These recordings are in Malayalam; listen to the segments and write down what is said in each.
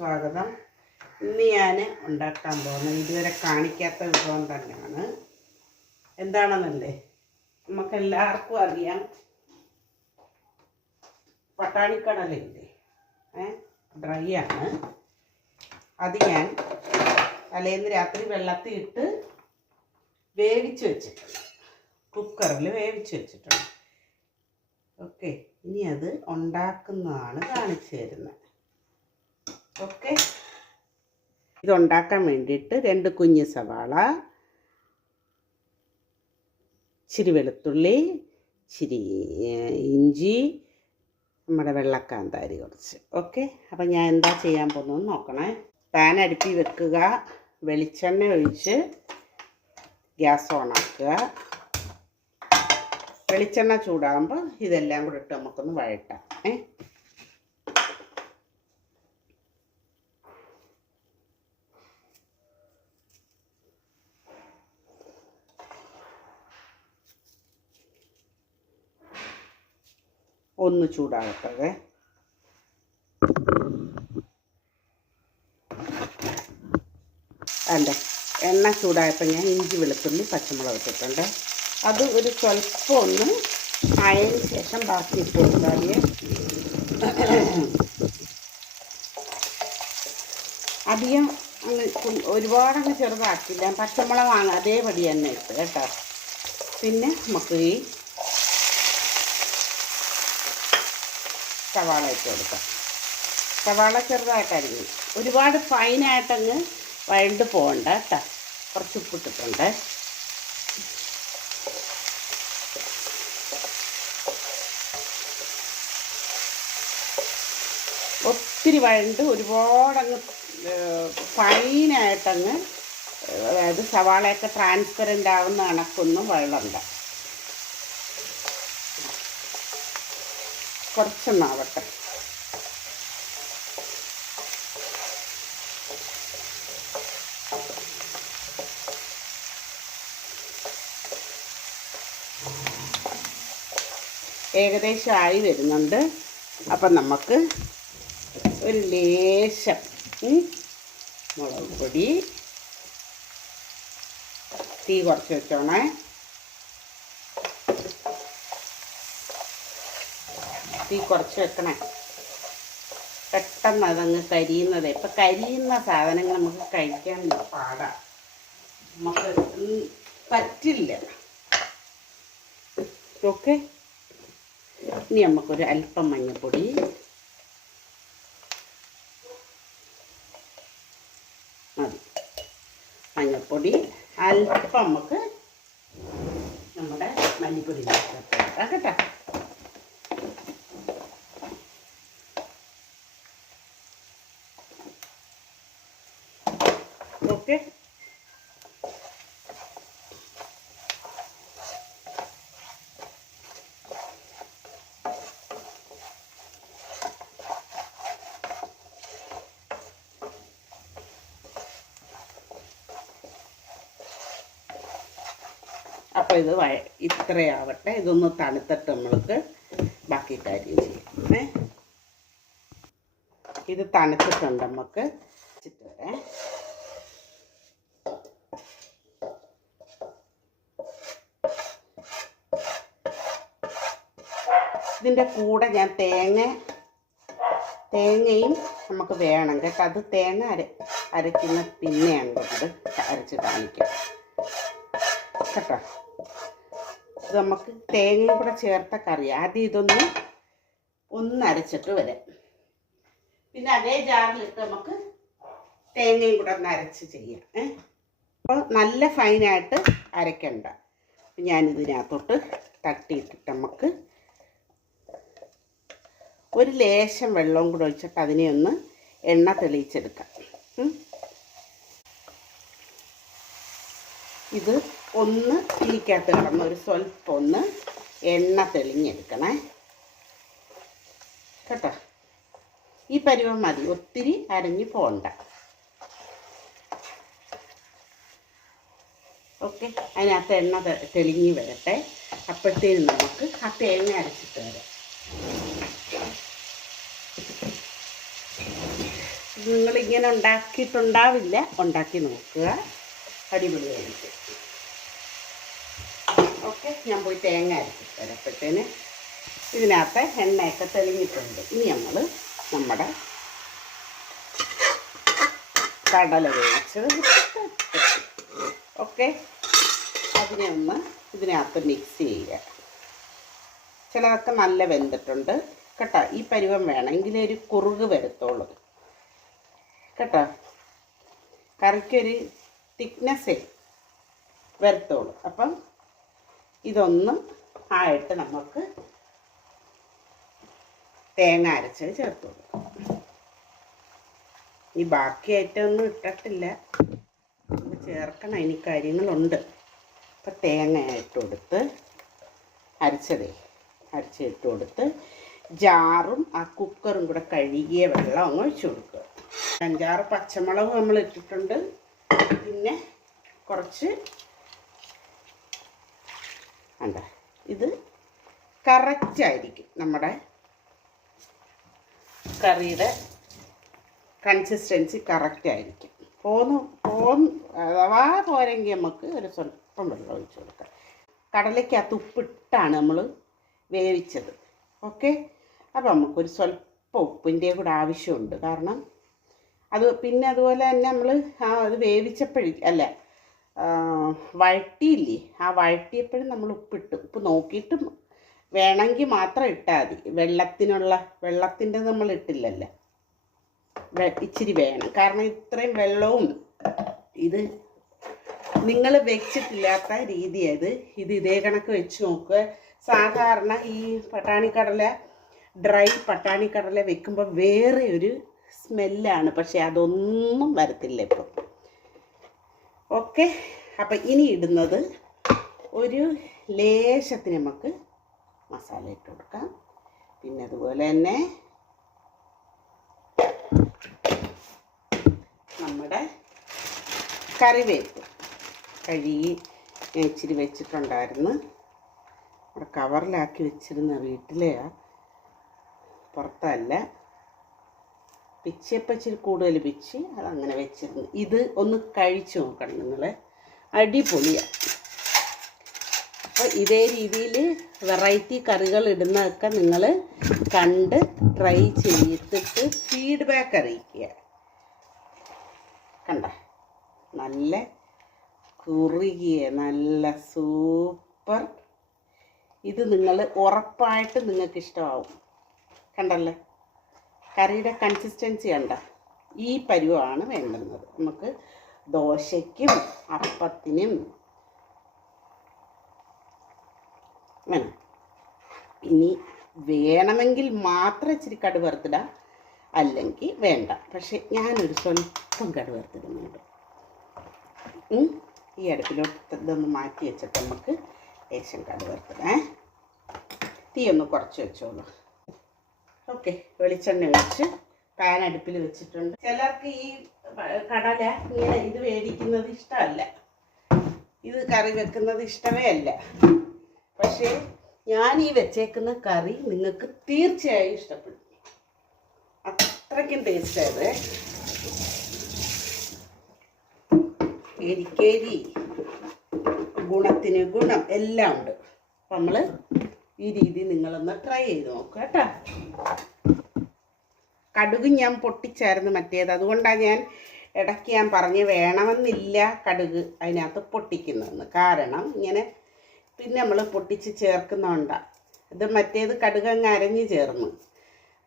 സ്വാഗതം. ഇന്ന് ഞാൻ ഉണ്ടാക്കാൻ പോകുന്നത് ഇതുവരെ കാണിക്കാത്ത വിഭവം തന്നെയാണ്. എന്താണെന്നല്ലേ? നമുക്ക് എല്ലാവർക്കും അറിയാം. പട്ടാണിക്കടലില്ലേ? ഏ ഡ്രൈ ആണ്. അത് ഞാൻ തലേന്ന് രാത്രി വെള്ളത്തിൽ ഇട്ട് വേവിച്ച് വെച്ചിട്ടുണ്ട്. കുക്കറിൽ വേവിച്ച് വെച്ചിട്ടുണ്ട്. ഓക്കെ ഇനി അത് ഉണ്ടാക്കുന്നതാണ് കാണിച്ചു തരുന്നത്. ഓക്കെ. ഇതുണ്ടാക്കാൻ വേണ്ടിയിട്ട് രണ്ട് കുഞ്ഞ് സവാള ഇച്ചിരി വെളുത്തുള്ളി ഇച്ചിരി ഇഞ്ചി നമ്മുടെ വെള്ളക്കാന്താരി കുറച്ച്. ഓക്കെ. അപ്പം ഞാൻ എന്താ ചെയ്യാൻ പോകുന്നത് നോക്കണേ. പാൻ അടുപ്പി വെക്കുക. വെളിച്ചെണ്ണ ഒഴിച്ച് ഗ്യാസ് ഓണാക്കുക. വെളിച്ചെണ്ണ ചൂടാകുമ്പോൾ ഇതെല്ലാം കൂടെ ഇട്ട് നമുക്കൊന്ന് വഴട്ടാം. ഏ? ഒന്ന് ചൂടാകട്ടെ. അല്ലേ? എണ്ണ ചൂടായപ്പോൾ ഞാൻ ഇഞ്ചി വെളുത്തുള്ളി പച്ചമുളക് ഇട്ടിട്ടുണ്ട്. അത് ഒരു സ്വല്പം ഒന്ന് ആയതിന് ശേഷം ബാക്കി ഇട്ട് കൊടുത്താൽ അധികം അങ്ങ് ഒരുപാടങ്ങ് ചെറുതാക്കില്ല. പച്ചമുളക് വാങ്ങാം അതേപടി തന്നെ ഇട്ട് കേട്ടോ. പിന്നെ നമുക്ക് ഈ സവാള ഇട്ട് കൊടുക്കാം. സവാള ചെറുതായിട്ടായിരിക്കും. ഒരുപാട് ഫൈനായിട്ടങ്ങ് വഴണ്ട് പോകണ്ട കേട്ടോ. കുറച്ച് ഉപ്പിട്ടിട്ടുണ്ട്. ഒത്തിരി വഴണ്ട് ഒരുപാടങ്ങ് ഫൈനായിട്ടങ്ങ് അതായത് സവാളയൊക്കെ ട്രാൻസ്പെറന്റ് ആവുന്ന കണക്കൊന്നും വെള്ളമുണ്ട് കുറച്ചൊന്നാവട്ടെ ഏകദേശം ആയി വരുന്നുണ്ട്. അപ്പം നമുക്ക് ഒരു ലേശം മുളക് പൊടി തീ കുറച്ച് വെച്ചോണേ. തീ കുറച്ച് വെക്കണേ. പെട്ടെന്ന് അതങ്ങ് കരിയുന്നത്. ഇപ്പം കരിയുന്ന സാധനങ്ങൾ നമുക്ക് കഴിക്കാൻ പാടാ. നമുക്ക് പറ്റില്ല. ഓക്കെ. ഇനി നമുക്കൊരു അല്പം മഞ്ഞൾപ്പൊടി മതി. മഞ്ഞൾപ്പൊടി അല്പം നമുക്ക് നമ്മുടെ മല്ലിപ്പൊടി ചേർക്കാം കേട്ടോ ഓക്കെ അപ്പോൾ ഇത് വയ ഇത്രയാവട്ടെ. ഇതൊന്ന് തണുത്തിട്ട് നമ്മൾക്ക് ബാക്കി കാര്യം ചെയ്യാം. ഇത് തണുത്തിട്ടുണ്ട് നമുക്ക് വെച്ചിട്ട് ഇതിന്റെ കൂടെ ഞാൻ തേങ്ങ തേങ്ങയും നമുക്ക് വേണം കേട്ടോ. അത് തേങ്ങ അര അരയ്ക്കുന്ന പിന്നെയാണ് ഇത് അരച്ച് കാണിക്കാം കേട്ടോ? നമുക്ക് തേങ്ങയും കൂടെ ചേർത്ത കറി. ആദ്യം ഇതൊന്ന് ഒന്ന് അരച്ചിട്ട് വരാം. പിന്നെ അതേ ജാറിലിട്ട് നമുക്ക് തേങ്ങയും കൂടെ ഒന്ന് അരച്ച് ചെയ്യാം. ഏ? അപ്പോൾ നല്ല ഫൈനായിട്ട് അരയ്ക്കണ്ട ഞാനിതിനകത്തോട്ട് തട്ടിയിട്ടിട്ട് നമുക്ക് ഒരു ലേശം വെള്ളവും കൂടെ ഒഴിച്ചിട്ട് അതിനെ ഒന്ന് എണ്ണ തെളിയിച്ചെടുക്കാം. ഇത് ഒന്ന് തീക്കകത്ത് കിടന്ന് ഒരു സ്വല്പം ഒന്ന് എണ്ണ തെളിഞ്ഞെടുക്കണേ. കേട്ടോ? ഈ പരുവം മതി. ഒത്തിരി അരഞ്ഞു പോണ്ട. ഓക്കെ. അതിനകത്ത് എണ്ണ തെളിഞ്ഞു വരട്ടെ. അപ്പോഴത്തേനും നമുക്ക് ആ തേങ്ങ അരച്ചിട്ട് വരാം. നിങ്ങളിങ്ങനെ ഉണ്ടാക്കിയിട്ടുണ്ടാവില്ല. ഉണ്ടാക്കി നോക്കുക. അടിപൊളിയായിരിക്കും. ഞാൻ പോയി തേങ്ങ അരച്ചിട്ട് വരാം ഇതിനകത്ത് എണ്ണയൊക്കെ തെളിഞ്ഞിട്ടുണ്ട്. ഇനി നമ്മൾ നമ്മുടെ കടല വേവിച്ചത് ഓക്കെ. അതിനെ ഒന്ന് ഇതിനകത്ത് മിക്സ് ചെയ്യുക. ചിലതൊക്കെ നല്ല വെന്തിട്ടുണ്ട്. കേട്ടോ ഈ പരുവം വേണമെങ്കിൽ ഒരു കുറുക് വരത്തുള്ളൂ. കേട്ടോ കറിക്കൊരു തിക്നെസ്സേ വരത്തുള്ളൂ. അപ്പം ഇതൊന്ന് ആയിട്ട് നമുക്ക് തേങ്ങ അരച്ചത് ചേർത്ത് കൊടുക്കാം. ഈ ബാക്കി ഐറ്റമൊന്നും ഇട്ടിട്ടില്ല. ചേർക്കണം. ഇനി കാര്യങ്ങളുണ്ട്. അപ്പം തേങ്ങ ഇട്ട് കൊടുത്ത് അരച്ചതേ അരച്ചിട്ട് കൊടുത്ത് ജാറും ആ കുക്കറും കൂടെ കഴുകിയ വെള്ളം അങ്ങ് ഒഴിച്ചു കൊടുക്കുക. അഞ്ചാറ് പച്ചമുളക് നമ്മൾ ഇട്ടിട്ടുണ്ട്. പിന്നെ കുറച്ച് അണ്ട ഇത് കറക്റ്റ് ആയിരിക്കും നമ്മുടെ കറിയുടെ കൺസിസ്റ്റൻസി കറക്റ്റ് ആയിരിക്കും. പോന്നു പോന്ന് അഥവാ പോരെങ്കിൽ നമുക്ക് ഒരു സ്വല്പം വെള്ളം ഒഴിച്ചു കൊടുക്കാം. കടലയ്ക്കകത്ത് ഉപ്പിട്ടാണ് നമ്മൾ വേവിച്ചത്. ഓക്കെ അപ്പോൾ നമുക്കൊരു സ്വല്പം ഉപ്പിന്റെ കൂടെ ആവശ്യമുണ്ട്. കാരണം അത് പിന്നെ അതുപോലെ തന്നെ നമ്മൾ ആ അത് വേവിച്ചപ്പോഴേ അല്ല വഴട്ടിയില്ലേ ആ വഴട്ടിയപ്പോഴും നമ്മൾ ഉപ്പിട്ട് ഉപ്പ് നോക്കിയിട്ട് വേണമെങ്കിൽ മാത്രം ഇട്ടാൽ മതി. വെള്ളത്തിനുള്ള വെള്ളത്തിന്റെ നമ്മൾ ഇട്ടില്ലല്ലോ. ഇച്ചിരി വേണം. കാരണം ഇത്രയും വെള്ളവും ഇത് നിങ്ങൾ വെച്ചിട്ടില്ലാത്ത രീതിയത് ഇത് ഇതേ കണക്ക് വെച്ച് നോക്കുക. സാധാരണ ഈ പട്ടാണിക്കടല ഡ്രൈ പട്ടാണിക്കടല വെക്കുമ്പോൾ വേറെ ഒരു സ്മെല്ലാണ്. പക്ഷെ അതൊന്നും വരത്തില്ല ഇപ്പം. ഓക്കെ. അപ്പം ഇനി ഇടുന്നത് ഒരു ലേശത്തിന് നമുക്ക് മസാല ഇട്ട് കൊടുക്കാം. പിന്നെ അതുപോലെ തന്നെ നമ്മുടെ കറിവേപ്പ്. കഴുകി ഞാൻ ഇച്ചിരി വെച്ചിട്ടുണ്ടായിരുന്നു. നമ്മുടെ കവറിലാക്കി വെച്ചിരുന്ന വീട്ടിലെയാണ് പുറത്തല്ല. പിച്ചിയപ്പം ഇച്ചിരി കൂടുതൽ പിച്ച് അതങ്ങനെ വെച്ചിരുന്നു. ഇത് ഒന്ന് കഴിച്ചു നോക്കണം നിങ്ങൾ അടിപൊളിയാണ് അപ്പോൾ ഇതേ രീതിയിൽ വെറൈറ്റി കറികൾ ഇടുന്നതൊക്കെ നിങ്ങൾ കണ്ട് ട്രൈ ചെയ്തിട്ട് ഫീഡ്ബാക്ക് അറിയിക്കുക. കണ്ട? നല്ല കുറുകിയ നല്ല സൂപ്പർ. ഇത് നിങ്ങൾ ഉറപ്പായിട്ട് നിങ്ങൾക്ക് ഇഷ്ടമാവും കണ്ടല്ലേ? കറിയുടെ കൺസിസ്റ്റൻസി കണ്ട? ഈ പരുവമാണ് വേണ്ടുന്നത്. നമുക്ക് ദോശയ്ക്കും അപ്പത്തിനും വേണം. ഇനി വേണമെങ്കിൽ മാത്രം ഇച്ചിരി കടു വറുത്തിടാം അല്ലെങ്കിൽ വേണ്ട. പക്ഷെ ഞാനൊരു സ്വല്പം കടു വറുത്തിടുന്നുണ്ട്. ഉം. ഈ അടുപ്പിലോട്ട് ഇതൊന്ന് മാറ്റി വെച്ചിട്ട് നമുക്ക് ലേശം കടു വറുത്തിടാം. തീ ഒന്ന് കുറച്ച് വെച്ചോളൂ. ഓക്കെ വെളിച്ചെണ്ണ ഒഴിച്ച് പാൻ അടുപ്പിൽ വെച്ചിട്ടുണ്ട്. ചിലർക്ക് ഈ കടല ഇങ്ങനെ ഇത് വേടിക്കുന്നത് ഇഷ്ടമല്ല. ഇത് കറി വെക്കുന്നത് ഇഷ്ടമേ അല്ല. പക്ഷേ ഞാൻ ഈ വെച്ചേക്കുന്ന കറി നിങ്ങൾക്ക് തീർച്ചയായും ഇഷ്ടപ്പെടും. അത്രയ്ക്കും ടേസ്റ്റ് ആയത്. എരിക്കേരി ഗുണത്തിന് ഗുണം എല്ലാം ഉണ്ട്. നമ്മൾ ഈ രീതി നിങ്ങളൊന്ന് ട്രൈ ചെയ്ത് നോക്കുക കേട്ടോ. കടുക് ഞാൻ പൊട്ടിച്ചായിരുന്നു മറ്റേത്. അതുകൊണ്ടാണ് ഞാൻ ഇടയ്ക്ക് ഞാൻ പറഞ്ഞ് വേണമെന്നില്ല കടുക് അതിനകത്ത് പൊട്ടിക്കുന്നതെന്ന്. കാരണം ഇങ്ങനെ പിന്നെ നമ്മൾ പൊട്ടിച്ച് ചേർക്കുന്നതുകൊണ്ടാണ് ഇത് മറ്റേത് കടുക് അങ്ങ് അരഞ്ഞ് ചേർന്നു.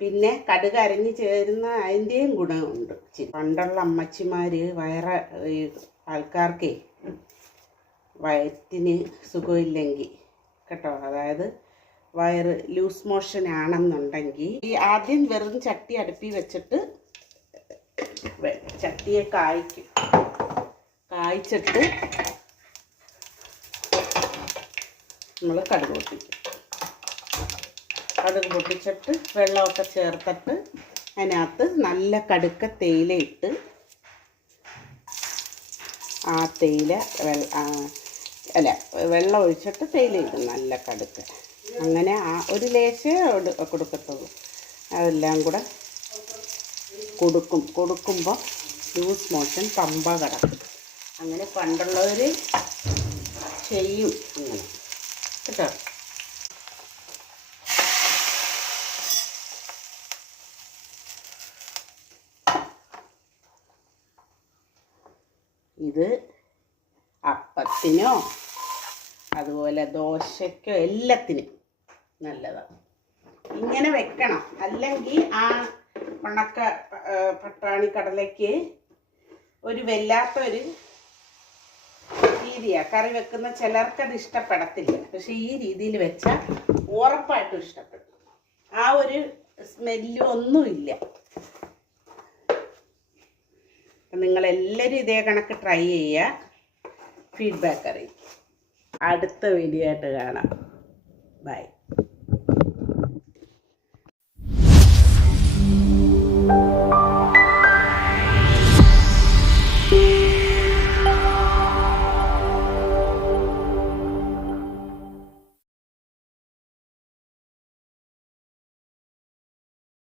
പിന്നെ കടുക് അരഞ്ഞ് ചേരുന്ന അതിന്റെയും ഗുണമുണ്ട്. പണ്ടുള്ള അമ്മച്ചിമാർ വയറ ആൾക്കാർക്കേ വയറ്റിന് സുഖമില്ലെങ്കിൽ. കേട്ടോ അതായത് വയറ് ലൂസ് മോഷൻ ആണെന്നുണ്ടെങ്കിൽ ഈ ആദ്യം വെറും ചട്ടി അടുപ്പി വെച്ചിട്ട് ചട്ടിയെ കായ്ക്കും കായ്ച്ചിട്ട് നമ്മൾ കടുക് പൊട്ടിക്കും. കടുക് പൊട്ടിച്ചിട്ട് വെള്ളമൊക്കെ ചേർത്തിട്ട് അതിനകത്ത് നല്ല കടുക്ക തേയില ഇട്ട് ആ തേയില വെള്ള അല്ല വെള്ളം ഒഴിച്ചിട്ട് തേയില ഇടും നല്ല കടുക്ക അങ്ങനെ ആ ഒരു ലേശേ കൊടു- കൊടുക്കത്തുള്ളൂ. അതെല്ലാം കൂടെ കൊടുക്കും. കൊടുക്കുമ്പോൾ ലൂസ് മോഷൻ പമ്പ കിടക്കും. അങ്ങനെ പണ്ടുള്ളവർ ചെയ്യും അങ്ങനെ. കേട്ടോ? ഇത് അപ്പത്തിനോ അതുപോലെ ദോശയ്ക്കോ എല്ലാത്തിനും നല്ലതാണ് ഇങ്ങനെ വെക്കണം. അല്ലെങ്കിൽ ആ ഉണക്ക പട്ടാണി കടലയ്ക്ക് ഒരു വല്ലാത്തൊരു രീതിയാ. കറി വെക്കുന്ന ചിലർക്ക് അത് ഇഷ്ടപ്പെടത്തില്ല. പക്ഷെ ഈ രീതിയിൽ വെച്ചാൽ ഉറപ്പായിട്ടും ഇഷ്ടപ്പെടും. ആ ഒരു സ്മെല്ലും ഒന്നുമില്ല. നിങ്ങളെല്ലാവരും ഇതേ കണക്ക് ട്രൈ ചെയ്യുക. ഫീഡ്ബാക്ക് അറിയിക്കും അടുത്ത വീഡിയോ ആയിട്ട് കാണാം. ബൈ.